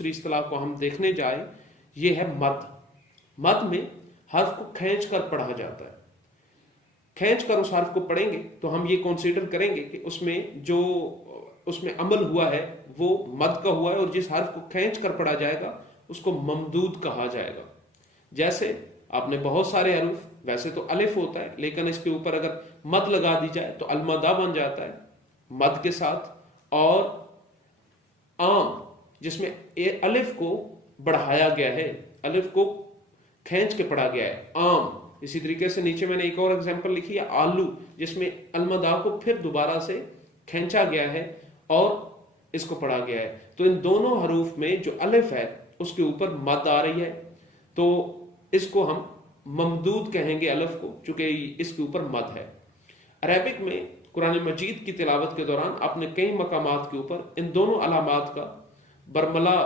दूसरी इस्तिलाह को हम देखने जाए, ये है मद। मद में हर्फ को खींच कर पढ़ा जाता है। खींच कर उस हर्फ को पढ़ेंगे तो हम ये कंसीडर करेंगे कि उसमें अमल हुआ है वो मद का हुआ है, और जिस हर्फ को खींच कर पढ़ा जाएगा उसको ममदूद कहा जाएगा। जैसे आपने बहुत सारे हरूफ, वैसे तो अलिफ होता है लेकिन इसके ऊपर अगर मद लगा दी जाए तो अलमदा बन जाता है मद के साथ। और आम, जिसमें अलिफ को बढ़ाया गया है, अलिफ को खींच के पढ़ा गया है, आम। इसी तरीके से नीचे मैंने एक और एग्जांपल लिखी है आलू, जिसमें अलमदा को फिर दोबारा से खींचा गया है और इसको पढ़ा गया है। तो इन दोनों हरूफ में जो अलिफ है उसके ऊपर मद आ रही है, तो इसको हम ममदूद कहेंगे अलिफ को, चूंकि इसके ऊपर मद है। अरबिक में कुरान मजीद की तिलावत के दौरान आपने कई मकामात के ऊपर इन दोनों अलामात का बरमला